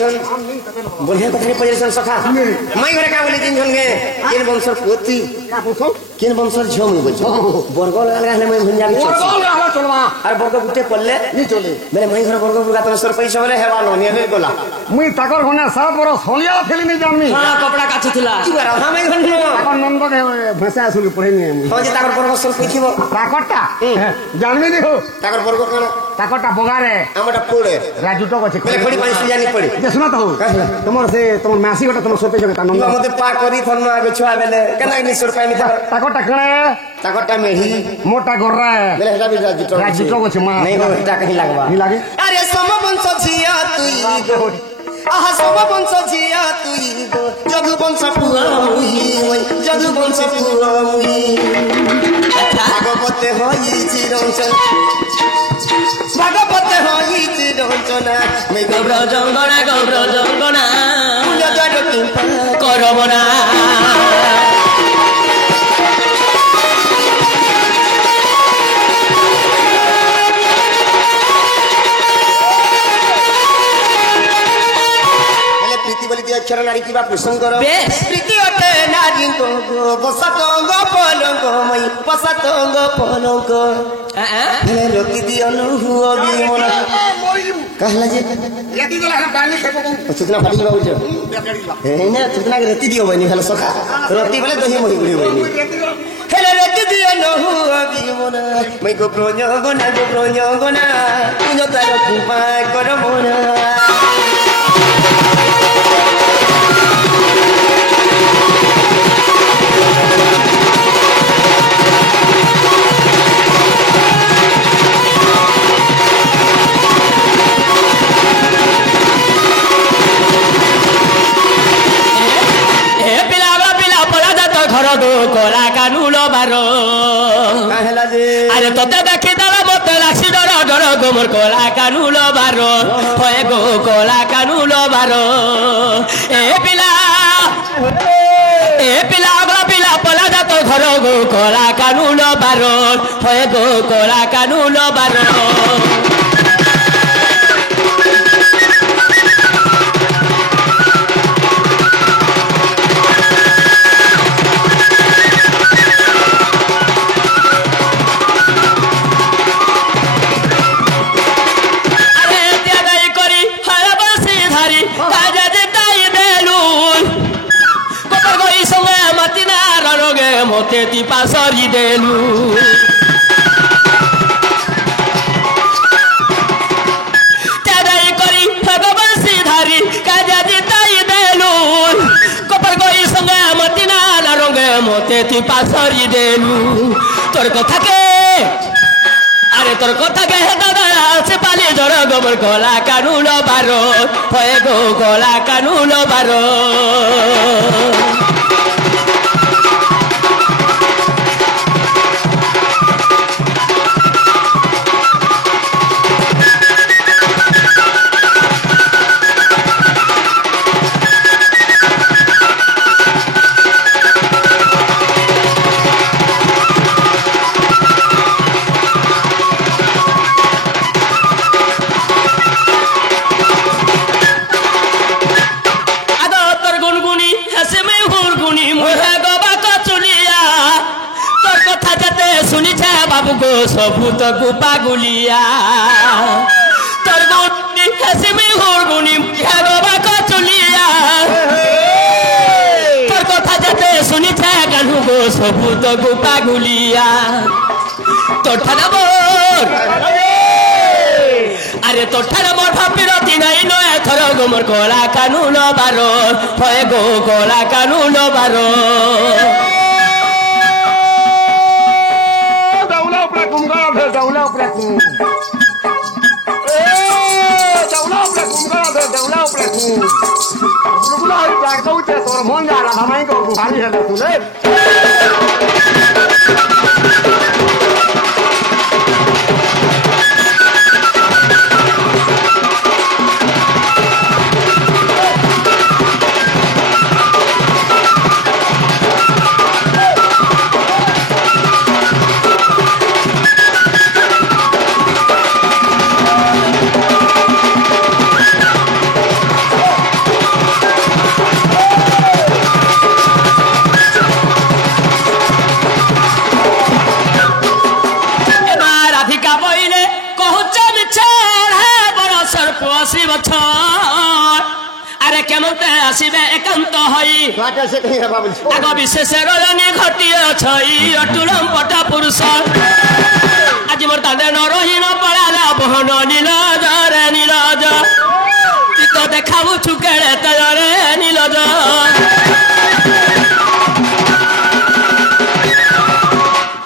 पचारिछन बढ़िया कथा नहीं पचारिछन सखा मैं घरे का बोली दिन झनगे किन वंशर पोती का पूछो किन वंशर झियो मुई बोल बरगल लागले मैं भुंजा के बरगल लागला चलवा और बरगल गुटे पल्ले नहीं चले मेरे मैं घर बरगल गुगा तो सर पैसा बोले हेवा लो ने गोला मुई ताकर होना सब बरो सोलिया फेली नहीं जानमी हां कपड़ा काछु थिला की बार हम मैं घर ताकर नंद के भैसा सुली पढ़े नहीं हो जे ताकर बरगल सर पैथिबो ताकरटा जानमी नहीं हो ताकर बरगल काना ताकरटा बगारे हमटा पोड़े राजुटो को पहले खड़ी पानी सुजानी पड़ी जे सुना तो तुमर से तुमर मासी गोटा तुमर सोपे जगह नंद मते पा करी थन आगे छुआ बेले केना नि सर पानी ताकरटा कणे ताकरटा मेही मोटा गोर्रा मेरे हेला भी राजुटो को छमा नहीं हो बेटा कहीं लागबा नहीं लागे अरे सम वंश छिया तुई गो आहा सम वंश छिया तुई गो जदु वंश पुआ मुई जदु वंश पुआ मुई भागवते होई चिरंचन भागवते होई चिरंचना मैं गौर जंगना पुण्य जड़ किंपा करबना अक्षर नारी की प्रसंग करो बेस प्रीति अटे नारी को बसतंग पलंग मई बसतंग पलंग हेले लोकी दियो हुओ भी मोर कहला जे रेती देला पानी खेबो सुतना फाटी बाबू जे हे ने सुतना के रेती दियो बनी हल सखा रोटी वाले दही मोही गुड़ी बनी हेले रेती दियो हुओ भी मोर मई को प्रोन्यो गोना पुन्यो तारो कृपा कर मोर कोला कानुलो बारो कहला जे अरे तोते देखि दला मते लासी डर डर गोमर कोला कानुलो बारो होए गो कोला कानुलो बारो ए पिला गला पिला पला जा तो घर गो कोला कानुलो बारो होए गो कोला कानुलो बारो मोते ती पासरी देलू त्यादाई करी भगवान सिधारी काजा जिताई देलू कपर गई संगे मती ना रंगे मोते ती पासरी देलू तोर कथा के अरे तोर कथा के दादा से पाली जर गोबर गला कानुलो बारो होए गो गला कानुलो बारो सबूत गुपा गुलिया तोर गुनी हसी में होर गुनी घरवा को चलिया तोर कथा जते सुनी छे गानु गो सबूत गुपा गुलिया तो ठाना बोल अरे तो ठाना मोर भापिरती नहीं न एथर गोमर कोला कानुन बारो होए गो कोला कानुन बारो Daulau prakum. Daulau prakum. Bulan jak tahu je tor mon jala hamai ko kali hai tu le. আরে কেমতে আসিবে একান্ত হই কাটা সে কই বাবু আগ বিশেষ রজনী ঘটিয়ে ছই অটুলম পটা পুরুষ আজি মোর তাদে নরহীন পড়ালা বহন নীলজ রে নীলজ চিত দেখাবু ছুকেড়ে তরে নীলজ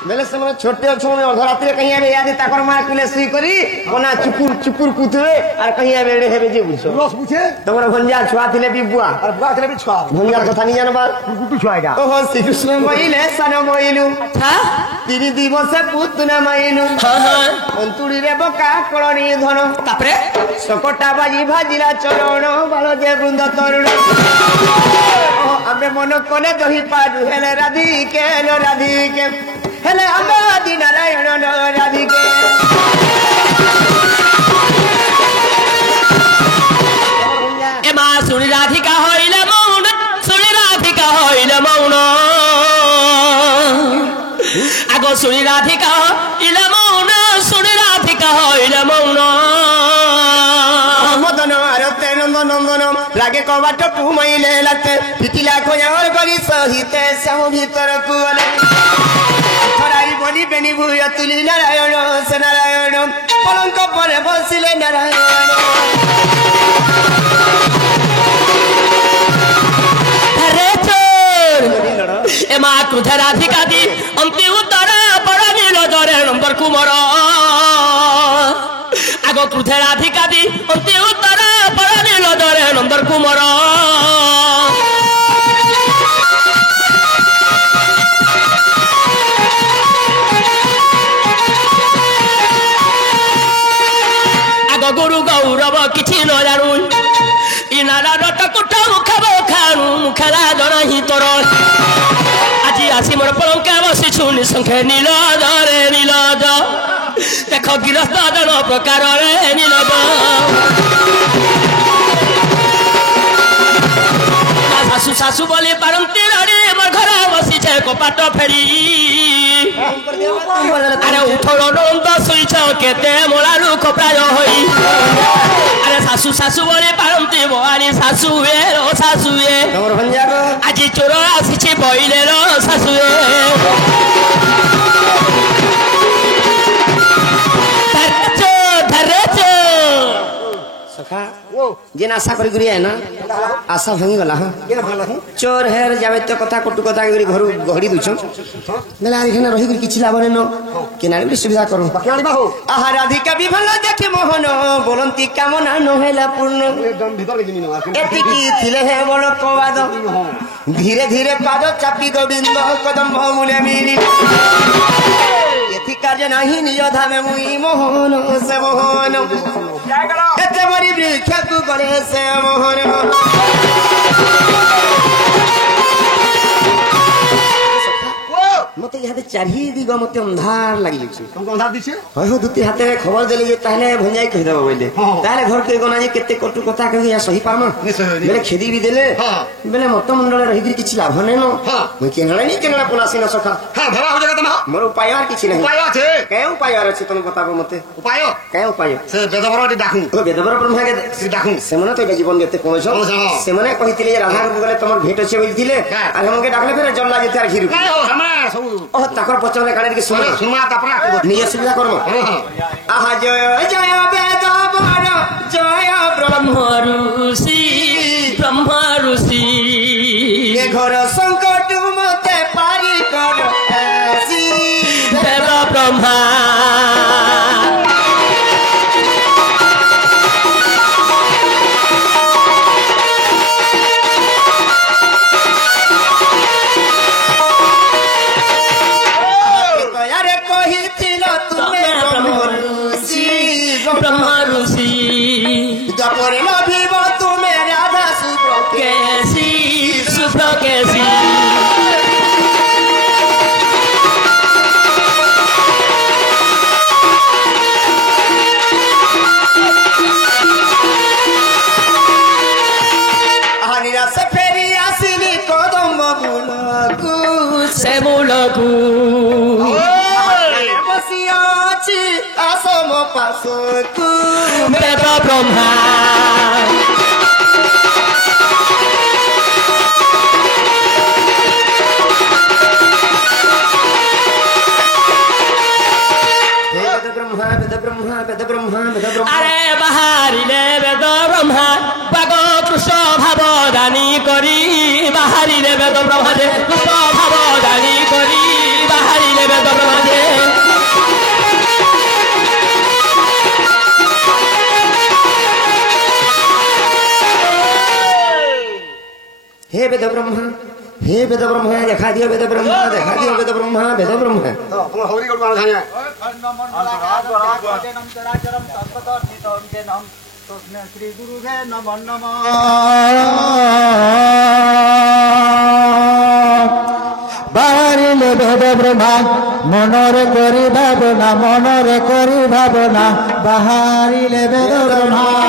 বেলে সময় ছোটে সময় অর্ধরাত্রে কहीं आवे याद ताकर मार कुले सुई करी कोना चुपुर चुपुर कुतवे আর कहीं आवे रे हेबे जे बुझो রস বুঝে তোমার ভঞ্জা ছুয়া থিলে বিবুয়া আর বুয়া ছেলে বি ছয়া ভঞ্জার কথা নি জানবা কুটু ছয়াগা ওহো শ্রীকৃষ্ণ মইলে সান মইলু আচ্ছা তিরি দিবসে পুতনা মাইনু হ্যাঁ হ্যাঁ অন্তুড়ি রে বকা করণী ধন তারপরে সকটা বাজি ভাজিলা চরণ বাল যে বৃন্দ তরুণ আমি মন কোনে দহি পাড়ু হেলে রাধিকে লো রাধিকে হেলে আমরা দি নারায়ণ রাধিকে এমা শুনি রাধিকা হইলে মৌন শুনি রাধিকা হইলে মৌন আগ শুনি রাধিকা হইলে মৌন শুনি রাধিকা হইলে মৌন মদন আরতে নন্দন নন্দন লাগে কবাট পুমাইলে লাতে পিটিলা খয়ার গরি সহিতে শ্যাম ভিতর কুলে ছড়াই বনি বেনি ভুয়া তুলি নারায়ণ সে নারায়ণ পলঙ্ক পরে বসিলে নারায়ণ হরে চোর এমা ক্রুধ রাধিকা দি অন্তি উত্তর পড়া নীল দরে নম্বর কুমর আগ ক্রুধ রাধিকা দি অন্তি উত্তর পড়া নীল দরে নম্বর কুমর আগ গুরু গৌরব কিছু ন জানু ইনারা রট কুট মুখাব খানু মুখেলা জনাহি তোর আজি আসি মোর পলঙ্কে বসিছু নিসংখ্যে নীলজ রে নীলজ দেখ গৃহস্থ জন প্রকার রে নীলজ শাশু শাশু বলি পারন্তি রানী মোর ঘর বসিছে কপাট ফেরি আরে উঠল নন্দ শুইছ কেতে মোলারু কপ্রায় হই আরে শাশু শাশু বলে পারন্তি বলি শাশু এ ও শাশু এ তোমার ভঞ্জা গো আজি চোর আসিছে বইলে র শাশু এ ধরে চো সখা ও যেন আশা করি করি না আশা ভাঙি গলা হ্যাঁ কেন ভালো হ চোর হের যাবে কথা কটু কথা করি ঘর গড়ি দুছ বেলা এখানে রহি করি কিছু লাভ নেন কেনারে বলে সুবিধা করো বাকি আনিবা হো আহা রাধিকা বিভল দেখে মোহন বলন্তি কামনা নহলা পূর্ণ একদম ভিতরে জিনি না এতিকি ছিলে হে বড় কবাদ ধীরে ধীরে পাদ চাপি গোবিন্দ কদম্ব মূলে মিলি এথি কার্য নাহি নিজ ধামে মুই মোহন সে মোহন এতে বড়ি বৃক্ষকু করে সে মোহন মতে ইহাতে চারি দিগ মতে অন্ধার লাগি যাচ্ছে তুমি কোন ধার দিছে হয় হো দুটি হাতে খবর দেলি যে তাহলে ভঞ্জাই কই দেব বইলে তাহলে ঘর কে গনা যে কেতে কটু কথা কই ইয়া সহি পাম নিশ্চয় হই বেলে খেদি বি দেলে হ্যাঁ। বেলে মত মন্ডলে রহি কিছু লাভ নেই ন হ্যাঁ। মই কেনলা নি কেনলা পলাসি না সখা হ্যাঁ ধরা হয়ে যাবে তোমার মোর উপায় আর কিছু নাই উপায় আছে কে উপায় আর আছে তুমি বতাবো মতে উপায় কে উপায় সে বেদবরটি ডাকু ও বেদবর ব্রহ্মাকে ডাকু সেমনে তো এটা জীবন যেতে পৌঁছ পৌঁছ, হ্যাঁ। সেমনে কহিଥିଲେ যে রাধা গলে তোমার ভেট আছে বলছিলে হ্যাঁ। আর আমাকে ডাকলে ফেরে জল্লা যেতে আর ঘিরু কাই হো আমরা সব ও তাকর পচনে কাড়ে কি শুনো শুনমা তারপরে নিজ সুবিধা করবো আহা জয় জয় বেদবর জয় ব্রহ্ম ব্রহ্ম ঋষি এ ঘর সংকট মতে পারি কর আসি বেদ ব্রহ্মা আরে কহিছিল তুমি ব্রহ্ম ঋষি ব্রহ্ম ঋষি তারপরে লভিব তুমি রাধা সুব্র কেসি শুভ্র কেসি নিরাশ ফেরি আসিলি কদম্ব মূলকু সে মূলকু বসিয়াছি আস ମୋ ପାଶକୁ ବେଦ ବ୍ରହ୍ମା আরে বাহারিলে বেদ ব্রহ্মা বাগ কৃষ্ণ ভাব দানী করি বাহারিলে বেদ ব্রহ্মা যে কৃষ্ণ ভাব দানী করি বাহারিলে বেদ ব্রহ্মা যে হে বেদ ব্রহ্মা হে বেদ ব্রহ্মা দেখা দিও বেদ ব্রহ্মা দেখা দিও বেদ ব্রহ্মা বেদ ব্রহ্মা তোমার হরি করবা না শ্রী গুরুদেব নম নম বাহারিলে বেদ ব্রহ্মা মনরে করি ভাবনা মনরে করি ভাবনা বাহারিলে বেদ ব্রহ্মা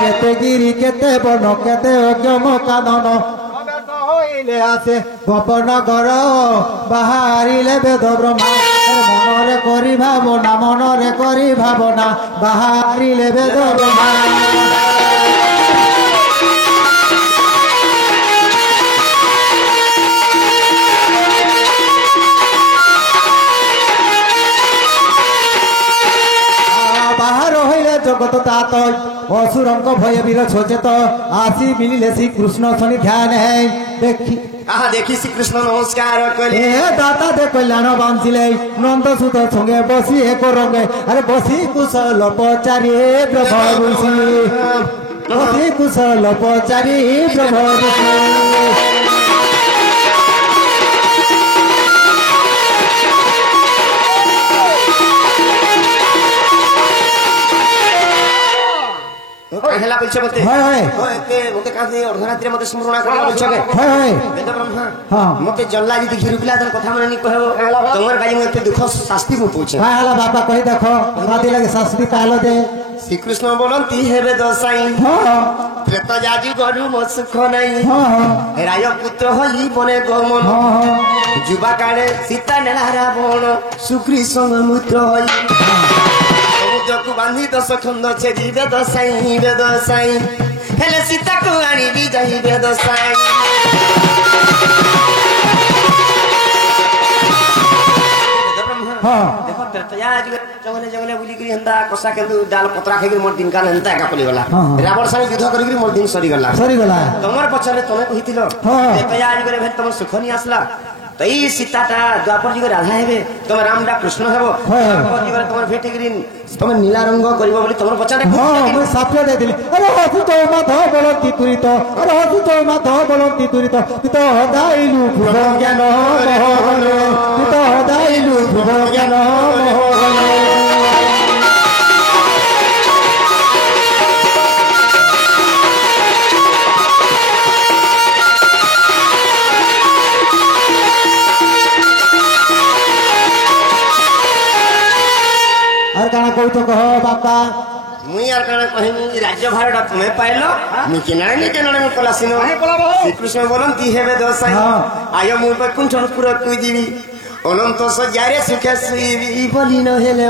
কেতে গিরি কেতে বন কেতে অজ্ঞম কানন হইলে আছে গোপনগর বাহারিলে বেদ ব্রহ্মা মনরে করি ভাবনা মনরে করি ভাবনা বাহারিলে বেদ ব্রহ্মা বাহার হইলে জগত তাত অসুরঙ্ক ভয়ে বীর সচেত আসি মিলিলে শ্রীকৃষ্ণ শনি ধ্যান হ্যাঁ দেখি আহা দেখি শ্রীকৃষ্ণ নমস্কার কইলে এ দাতা দে কল্যাণ বাঞ্ছিলে নন্দ সুত সঙ্গে বসি এক রঙে আরে বসি কুশল পচারি প্রভু ঋষি বসি কুশল পচারি প্রভু ঋষি হেলা বলছে মতে হয় হয় মতে কাছে অর্ধরাত্রি মতে স্মরণ করা বলছে কে হয় হয় বেদ ব্রহ্মা হ্যাঁ মতে জল্লা যদি ঘিরুকিলা তার কথা মানে নি কহব তোমার কাজে মতে দুঃখ শাস্তি মু পৌঁছে হয় হলা বাবা কই দেখো রাতি লাগে শাস্তি পাইলো দে শ্রীকৃষ্ণ বলন্তি হেবে দশাই হ্যাঁ প্রেত যাজু গরু মো সুখ নাই হ্যাঁ রায় পুত্র হলি বনে গমন হ্যাঁ যুবা কালে সীতা নেলা রাবণ সুকৃষ্ণ মূত্র হই সমুদ্রকু বান্ধি দশ খন্ড ছেদি বেদ সাই হেলে সীতাকু আনিবি যাই বেদ সাই হ্যাঁ দেখো ত্রেতয়া জঙ্গলে জঙ্গলে বুলি করি হেন্তা কষা কিন্তু ডাল পত্রা খাইকি মোর দিন কাল হেন্তা একা পলি গলা রাবণ সাথে যুদ্ধ করি মোর দিন সরি গলা সরিগলা তোমার পছরে তুমি কহিছিল হ্যাঁ। ত্রেতয়া যুগরে ভাই তোমার সুখ নি আসলা তো এই সীতাটা দ্বাপর যুগে রাধা হেবে তোমার রামটা কৃষ্ণ হেব হ্যাঁ। দ্বাপর যুগরে তোমার ভেটি করি তুমি নীলা রঙ্গ করিব বলি তোমার পছরে হ্যাঁ মই সাপে দেইলি আরে হসুত মাধ বলন্তি তুরিত আরে হসুত মাধ বলন্তি তুরিত তুত হদাইলু প্রভু জ্ঞান মোহন তুত হদাইলু প্রভু জ্ঞান মোহন আর কানা কইতো কহ বাপা মুই আর কানা কহিমি রাজ্য ভারটা তুমি পাইলো মুই কিনারে নিজে নড়ে পলাসিন শ্রীকৃষ্ণ বলন্তি হেবে দশাই হ্যাঁ। আয় মুই কুণ্ঠ পুর কুই দিবি অনন্ত সজ্জারে সুখে শুইবি বলি নহেলে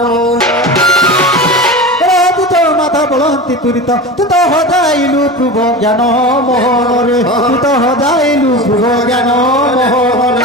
তুত মাধ বলন্তি তুরিত তুত হদাইলু প্রভু জ্ঞান মোহন রে তুত হদাইলু প্রভু জ্ঞান মোহন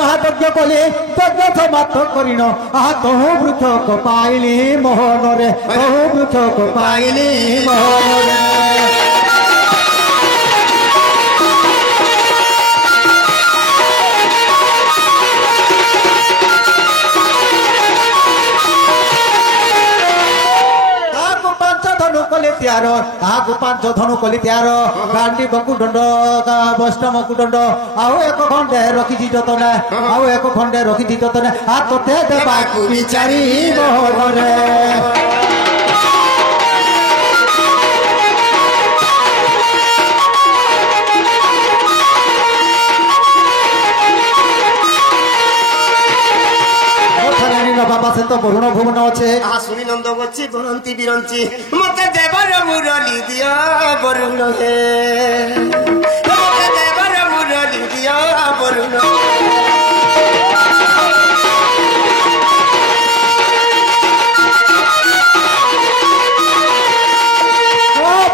মহাযজ্ঞ কলে যজ্ঞ সমাপ্ত করিণ আহা তহু বৃক্ষক পাইলি মোহনরে তহু বৃক্ষক পাইলি মোহনরে ତାହାକୁ ପାଞ୍ଚ ଧନୁ କଲି ତିଆର ଗାଣ୍ଡି ବକୁଦଣ୍ଡ ବୈଷ୍ଣବ କୁଦଣ୍ଡ ଆଉ ଏକ ଖଣ୍ଡେ ରଖିଛି ଯତନେ ଆଉ ଏକ ଖଣ୍ଡେ ରଖିଛି ଯତନେ ତୋତେ ଦେବାକୁ ବିଚାରି ମୋହନରେ তো বরুণ ভুবন আছে আহা শুনি নন্দ বলছি বরন্তি বিরঞ্চি মতে দেবর মুরলি দিও বরুণ হে মতে দেবর মুরলি দিও বরুণ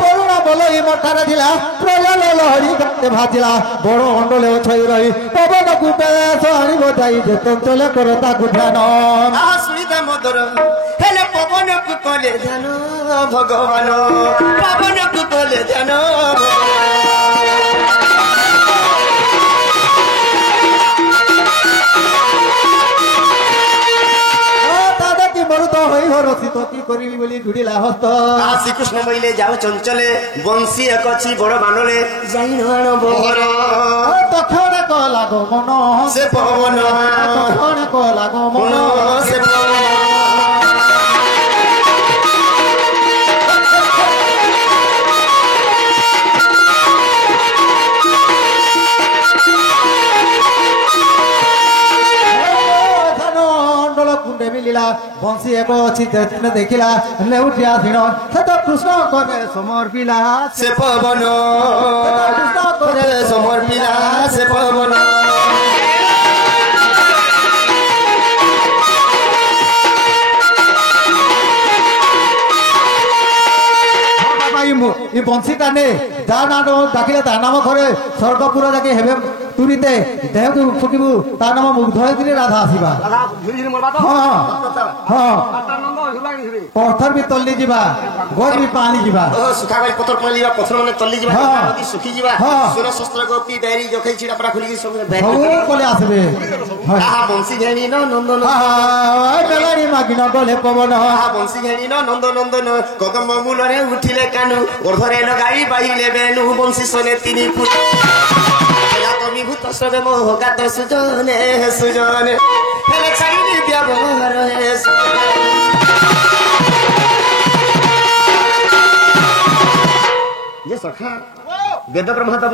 বরুণ বলো এই মঠারে ଥିଲା প্রজল লহরি গাতে ভাজিলা বড় অন্ডলে ছই রহি পবন কুপে সহরি বজাই যে তঞ্চলে করে তাকু ধ্যান আহা শুনি দামোদর হেলে পবন কুকলে ধ্যান ভগবান পবন কুকলে ধ্যান মরুত হই হরসিত কি করিবি বলি ঘুরিলা হস্ত শ্রীকৃষ্ণ বইলে যাও চঞ্চলে বংশী একছি বড় বানলে যাই নয়ন বহর তখন কলা গো মন সে পবন তখন কলা গো মন সে পবন কুଣ୍ଡে মিলিলা বংশী এক অছি দেখিলা লেউঠিয়া ধিণ সেত কৃষ্ণ করে সমর্পিলা সে পবন কৃষ্ণ করে সমর্পিলা সে পবন ই বংশীটা নে যা নাম ডাকিলে তা নাম ঘরে স্বর্গপুর যাকে হেবে তুরিতে দেহকে ফুকিবু তা নাম ধরে দিলে রাধা আসিবা পথর বি তল্লি ଯିବା ଗୋର ବି ପାଣି ଯିବା ସୁଖା ଗଳି ପଥର ପଳିବା ପଥର ମାନେ ତଲ୍ଲି ଯିବା ସୁଖି ଯିବା ସୁର ଶସ୍ତ୍ର ଗୋପୀ ଡାଇରୀ ଜଖେଇ ଛିଡ଼ା ପରା ଖୋଲିକି ସବୁ କଲେ ଆସିବେ ଆହା ବଂଶୀ ଘେଣି ନ ନନ୍ଦନ ବେଲାଣି ମାଗିନ ଗଲେ ପବନ ଆହା ବଂଶୀ ଘେଣି ନ ନନ୍ଦ ନନ୍ଦନ କଦମ୍ବ ମୂଳରେ ଉଠିଲେ କାନୁ ଅର୍ଦ୍ଧରେ ଲଗାଇ ବାହିଲେ ବେନୁ ବଂଶୀ ସନେ ତିନି ଫୁଟ ବିଭୂତ ସବେ ମୋହ ଗାତ ସୁଜନେ ସୁଜନେ ହେଲେ ଛାଇନି ବ୍ୟବହାର ହେ ଯେ ସଖା ବେଦ ବ୍ରହ୍ମ ତ